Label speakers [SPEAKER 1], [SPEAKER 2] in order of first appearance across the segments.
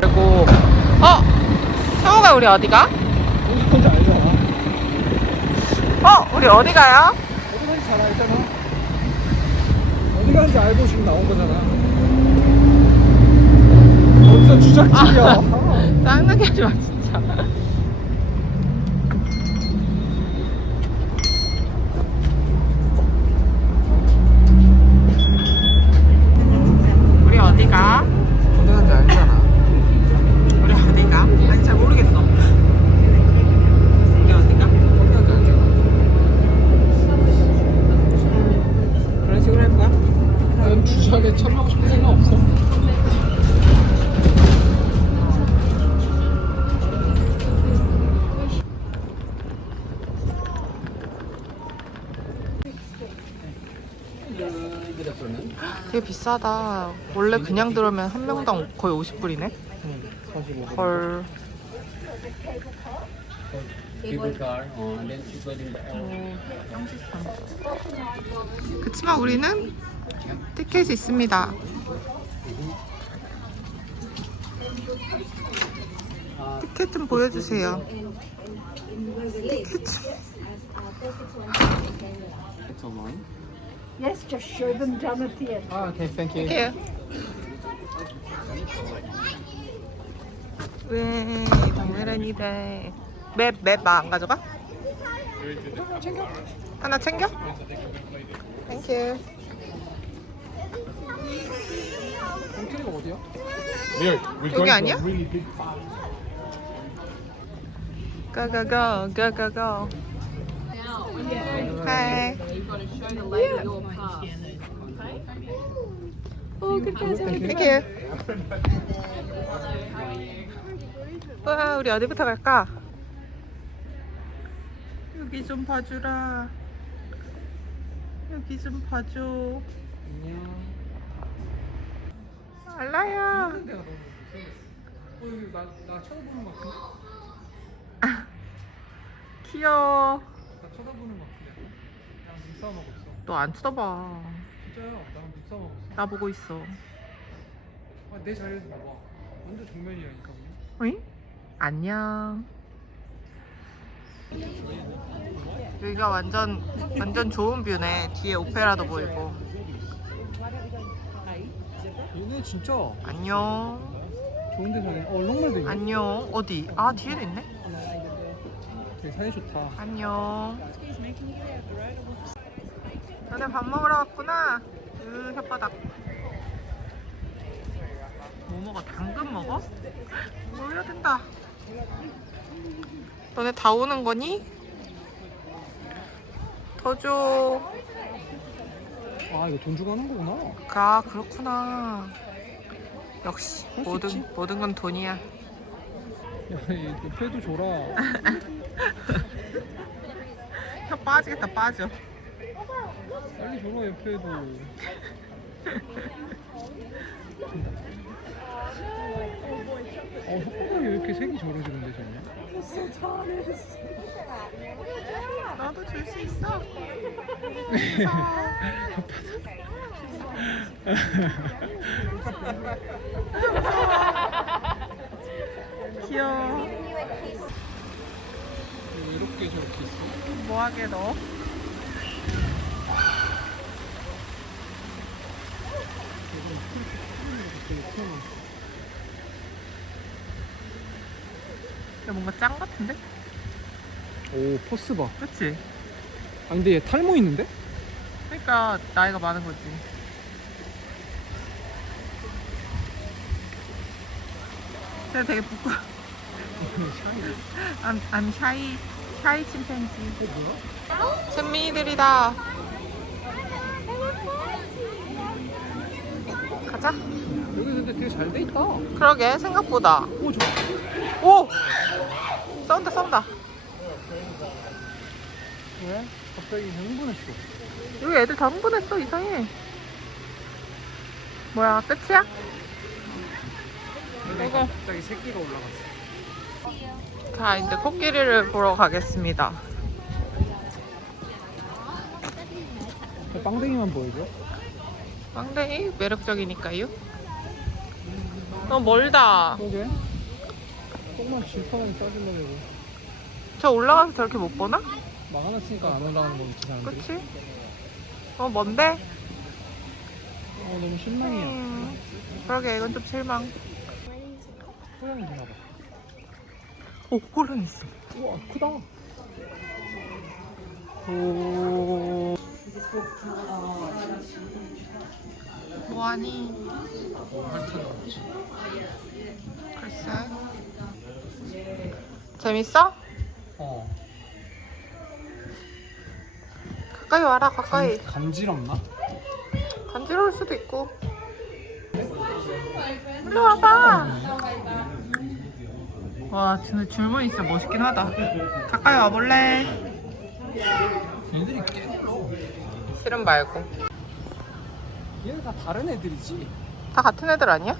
[SPEAKER 1] 그리고 어 성우가 우리 어디가?
[SPEAKER 2] 어디 가는지 알잖아.
[SPEAKER 1] 어 우리 어디 가요?
[SPEAKER 2] 어디 가는지 잘 알잖아. 어디 가는지 알고 지금 나온 거잖아. 어디서 주작질이야.
[SPEAKER 1] 짱나게 하지 마 진짜. 우리 어디가?
[SPEAKER 2] 어디 가는지 알잖아.
[SPEAKER 1] 우리 어디가? 아니 잘 모르겠어. 우리 어디가?
[SPEAKER 2] 어디 가는지 알잖아.
[SPEAKER 1] 그런 식으로 할 거야?
[SPEAKER 2] 난 주작에 참여하고 싶은 생각 없어.
[SPEAKER 1] 되게 비싸다. 원래 그냥 들으면 한 명당 거의 50불이네.
[SPEAKER 2] 응, 45.
[SPEAKER 1] 헐.
[SPEAKER 3] Cable car uh, and then people in the
[SPEAKER 1] 그치만 우리는 티켓이 있습니다. 티켓 좀 보여주세요. 티켓 좀.
[SPEAKER 2] Someone.
[SPEAKER 4] Yes, just show them down the theatre.
[SPEAKER 2] 아, okay, thank you.
[SPEAKER 1] 할게요. 왜 동메란이다. 맵맵안 가져가? 하나 챙겨? 땡큐.
[SPEAKER 2] 호텔가 어디야?
[SPEAKER 1] 여기 아니야? 고고고 고고고. 하이. 땡큐. 와 우리 어디부터 갈까? 여기 좀 봐주라. 여기 좀 봐줘.
[SPEAKER 2] 안녕.
[SPEAKER 1] 알라야.
[SPEAKER 2] 너무. 어, 여기 나, 나 쳐다보는 것 같은데?
[SPEAKER 1] 귀여워.
[SPEAKER 2] 나 쳐다보는 것 같은데? 나랑 눈싸움하고 있어.
[SPEAKER 1] 너 안 쳐다봐.
[SPEAKER 2] 진짜야, 나랑 눈싸움하고 있어.
[SPEAKER 1] 나 보고 있어.
[SPEAKER 2] 아, 내 자리에서 봐봐. 완전 정면이라니까, 우리.
[SPEAKER 1] 어이? 안녕. 여기가 완전 완전 좋은 뷰네. 뒤에 오페라도 보이고.
[SPEAKER 2] 얘네 진짜
[SPEAKER 1] 안녕.
[SPEAKER 2] 좋은 데 사네. 어, 롱말도 있네.
[SPEAKER 1] 안녕. 어디? 아 뒤에도 있네.
[SPEAKER 2] 되게 사이 좋다.
[SPEAKER 1] 안녕. 너네 밥 먹으러 왔구나. 으 혓바닥. 뭐 먹어? 당근 먹어? 먹어야 된다. 너네 다 오는 거니? 더 줘.
[SPEAKER 2] 아, 이거 돈 주고 하는 거구나.
[SPEAKER 1] 아 그렇구나. 역시
[SPEAKER 2] 할수
[SPEAKER 1] 모든
[SPEAKER 2] 있지.
[SPEAKER 1] 모든 건 돈이야.
[SPEAKER 2] 야, 이 옆에도 줘라.
[SPEAKER 1] 혀 빠지겠다 빠져.
[SPEAKER 2] 빨리 줘라, 옆에도. 어, 혓바닥이 왜 이렇게 색이 저러지는데, 쟤네?
[SPEAKER 1] 나도 줄 수 있어. 귀여워.
[SPEAKER 2] 왜 이렇게 저렇게 있어?
[SPEAKER 1] 뭐하게 너? 야 뭔가 짱 같은데?
[SPEAKER 2] 오, 포스 봐.
[SPEAKER 1] 그치?
[SPEAKER 2] 아, 근데 얘 탈모 있는데?
[SPEAKER 1] 그러니까 나이가 많은 거지. 쟤 되게 부끄러. I'm, I'm shy, shy 침팬지. 잼민이들이다. 가자.
[SPEAKER 2] 되게 잘 돼 있다. 오,
[SPEAKER 1] 그러게 생각보다.
[SPEAKER 2] 저.
[SPEAKER 1] 오, 싸운다 싸운다.
[SPEAKER 2] 왜? 갑자기 흥분했어.
[SPEAKER 1] 여기 애들 다 흥분했어 이상해. 뭐야 끝이야?
[SPEAKER 2] 내가 갑자기 새끼가 올라갔어.
[SPEAKER 1] 자 이제 코끼리를 보러 가겠습니다.
[SPEAKER 2] 빵댕이만 보여줘?
[SPEAKER 1] 빵댕이 매력적이니까요. 너무 멀다.
[SPEAKER 2] 그러게. 조금만 질펀하게 써주려고 이거.
[SPEAKER 1] 저 올라가서 저렇게 못 보나?
[SPEAKER 2] 막아놨으니까 안 올라가는 거겠지 사람들이.
[SPEAKER 1] 그치? 어, 뭔데?
[SPEAKER 2] 어 너무 실망이야.
[SPEAKER 1] 음, 그러게, 이건 좀 실망.
[SPEAKER 2] 호랑이 있나 봐.
[SPEAKER 1] 오, 호랑이 있어.
[SPEAKER 2] 우와 크다.
[SPEAKER 1] 오. 뭐하니? 글쎄. 재밌어?
[SPEAKER 2] 어.
[SPEAKER 1] 가까이 와라, 가까이.
[SPEAKER 2] 간 지럽나?
[SPEAKER 1] 간지러울 수도 있고. 일로 와봐. 와, 진짜 줄무늬 진짜 멋있긴 하다. 가까이 와볼래?
[SPEAKER 2] 얘들이 꽤
[SPEAKER 1] 실은 말고.
[SPEAKER 2] 얘는 다 다른 애들이지.
[SPEAKER 1] 다 같은 애들 아니야?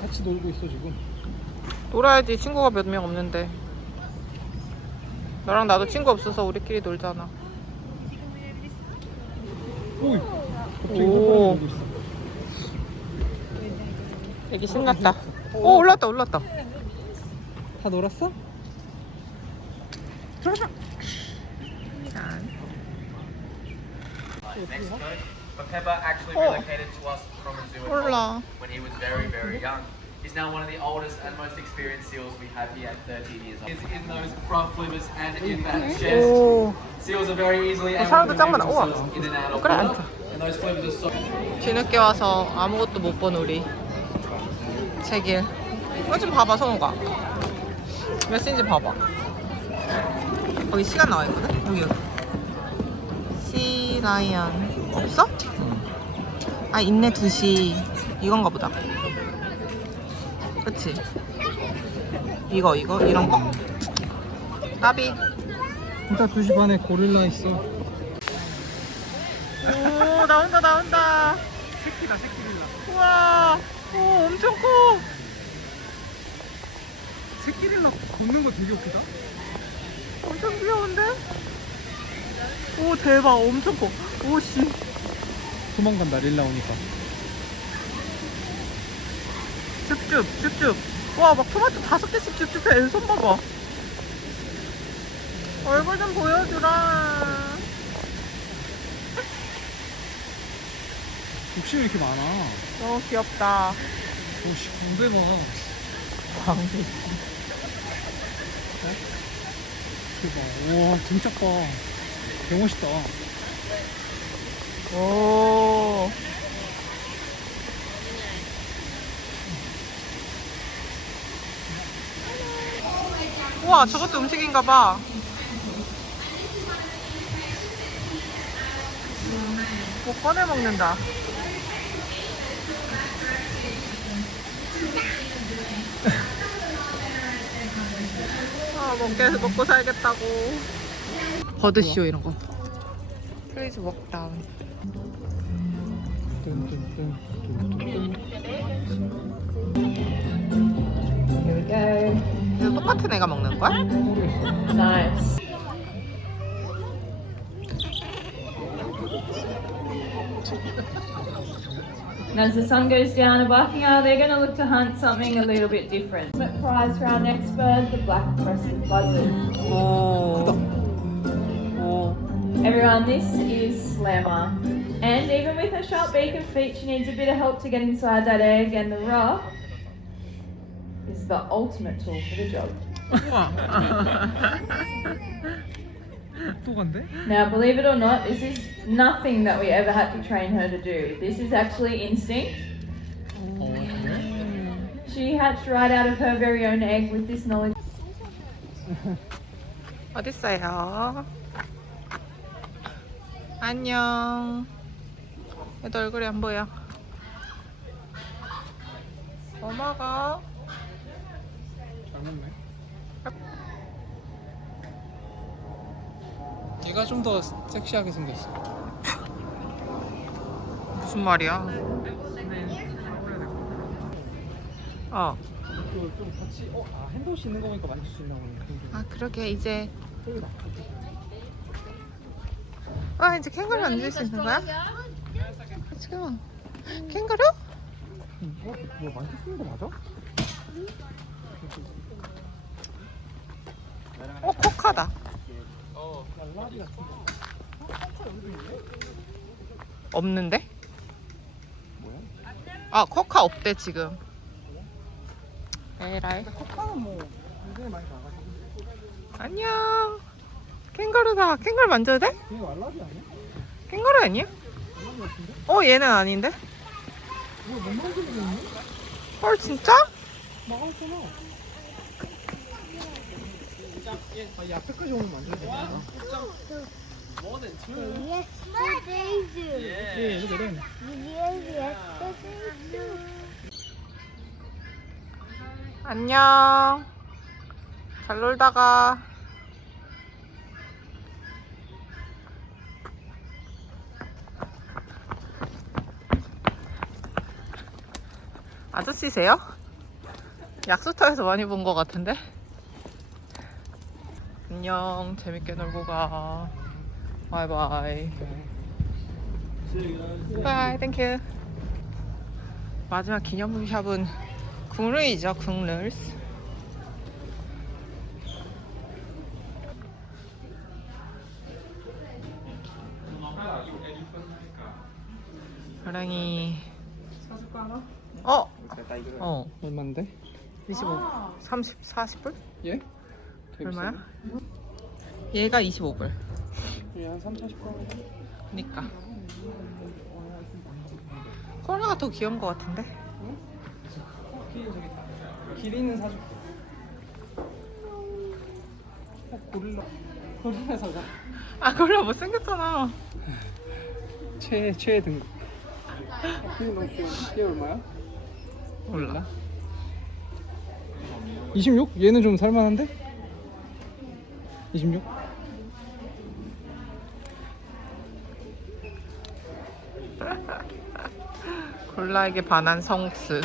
[SPEAKER 2] 같이 놀고 있어 지금.
[SPEAKER 1] 놀아야지 친구가 몇 명 없는데. 너랑 나도 친구 없어서 우리끼리 놀잖아.
[SPEAKER 2] 오이. 갑자기
[SPEAKER 1] 오.
[SPEAKER 2] 오.
[SPEAKER 1] 애기 신났다. 오, 올랐다, 올랐다.
[SPEAKER 2] 다 놀았어?
[SPEAKER 1] 짠.
[SPEAKER 5] But Pepper actually
[SPEAKER 1] Oh.
[SPEAKER 5] relocated to us from a zoo in
[SPEAKER 1] 몰라.
[SPEAKER 5] Holland when he was very, very young. He's now one of the oldest and most experienced seals we have here at 13 years old. Is in those front flippers and in that chest.
[SPEAKER 1] 오.
[SPEAKER 5] Seals are very easily able
[SPEAKER 1] 사람도
[SPEAKER 5] to
[SPEAKER 1] 짱
[SPEAKER 5] maneuver
[SPEAKER 1] 많아. 우와.
[SPEAKER 5] themselves in and out of
[SPEAKER 1] 그래,
[SPEAKER 5] water.
[SPEAKER 1] 앉아.
[SPEAKER 5] And those flippers are so
[SPEAKER 1] 뒤늦게 와서 아무것도 못 본 우리. 제길. 이거 좀 봐봐, 성우가. 몇 시인지 봐봐. 거기 시간 나와 있거든? 여기, 여기. 시 라이언. 없어? 아, 있네, 2시. 이건가 보다. 그치? 이거, 이거? 이런 거? 까비.
[SPEAKER 2] 이따 2시 반에 고릴라 있어.
[SPEAKER 1] 오, 나온다, 나온다.
[SPEAKER 2] 새끼다 새끼릴라.
[SPEAKER 1] 우와. 오, 엄청 커.
[SPEAKER 2] 새끼릴라 걷는 거 되게 웃기다.
[SPEAKER 1] 엄청 귀여운데? 오 대박 엄청 커. 오씨.
[SPEAKER 2] 도망간다 릴라 오니까.
[SPEAKER 1] 줍줍 줍줍. 와 막 토마토 다섯 개씩 줍줍해. 왼손 봐봐. 얼굴 좀 보여주라.
[SPEAKER 2] 욕심이 이렇게 많아.
[SPEAKER 1] 너무 귀엽다.
[SPEAKER 2] 오씨 공대만.
[SPEAKER 1] 광대.
[SPEAKER 2] 대박. 우와 등짝 봐. 개 멋있다.
[SPEAKER 1] 오. 우와 저것도 음식인가 봐. 뭐 꺼내 먹는다. 아 먹게 먹고 살겠다고. 버드쇼 이런 거. 플레이즈 먹다운.
[SPEAKER 2] 뜬뜬뜬.
[SPEAKER 6] Here we go.
[SPEAKER 1] 이거 똑같은 애가 먹는 거야?
[SPEAKER 2] 모르겠어.
[SPEAKER 6] Nice. And as the sun goes down in Buckingham, they're going to look to hunt something a little bit different. Ultimate prize for our next bird, the black-breasted buzzard.
[SPEAKER 1] 오. 오.
[SPEAKER 6] Everyone, this is Slammer. And even with her sharp beak and feet, she needs a bit of help to get inside that egg, and the rock is the ultimate tool for the job.
[SPEAKER 2] 또 간대?
[SPEAKER 6] Now, believe it or not, this is nothing that we ever had to train her to do. This is actually instinct.
[SPEAKER 2] 어 그래?
[SPEAKER 6] She hatched right out of her very own egg with this knowledge.
[SPEAKER 1] 어딨어요? 안녕. 얘도 얼굴이 안 보여. 뭐 먹어?
[SPEAKER 2] 잘 먹네. 얘가 좀 더 섹시하게 생겼어.
[SPEAKER 1] 무슨 말이야? 어.
[SPEAKER 2] 그좀 같이 어아 수 있는 거 보니까 만질 수 있나 보네.
[SPEAKER 1] 아 그러게 이제. 아 이제 캥거루 만질 수 있는 거야? 지금 캥거루?
[SPEAKER 2] 응. 어? 뭐 만질 수 있는 거 맞아?
[SPEAKER 1] 어 코카다. 없는데? 아 코카 없대 지금 에라이
[SPEAKER 2] 코카는 뭐 굉장히 많이 나가지고.
[SPEAKER 1] 안녕 캥거루다 캥거루 만져도 돼?
[SPEAKER 2] 왈라비 아니야?
[SPEAKER 1] 캥거루 아니야? 어 얘는 아닌데?
[SPEAKER 2] 이거
[SPEAKER 1] 진짜?
[SPEAKER 2] 아, 예,
[SPEAKER 7] zoo.
[SPEAKER 1] 안녕 잘 놀다가 아저씨세요? 약수터에서 많이 본 것 같은데? 안녕 재밌게 놀고 가. 바이바이. 바이 땡큐 마지막 기념품 샵은 국룰이죠 국룰 호랑이.
[SPEAKER 2] 사 줄까 하나?
[SPEAKER 1] 어? 어
[SPEAKER 2] 얼만데?
[SPEAKER 1] 25 30 40불?
[SPEAKER 2] 예?
[SPEAKER 1] 얼마야? 얘가 25불
[SPEAKER 2] 얘한 3, 40원.
[SPEAKER 1] 그니까 코라가 더 귀여운 것 같은데
[SPEAKER 2] 키리 저기 있다. 키리는 사줄게. 어, 고릴라. 고릴라 사자.
[SPEAKER 1] 아 코라 못생겼잖아
[SPEAKER 2] 최, 최애 등급. 아, 키리 너무 귀여워. 얘 얼마야?
[SPEAKER 1] 몰라
[SPEAKER 2] 26? 얘는 좀 살만한데? 26?
[SPEAKER 1] 콜라에게 반한 성스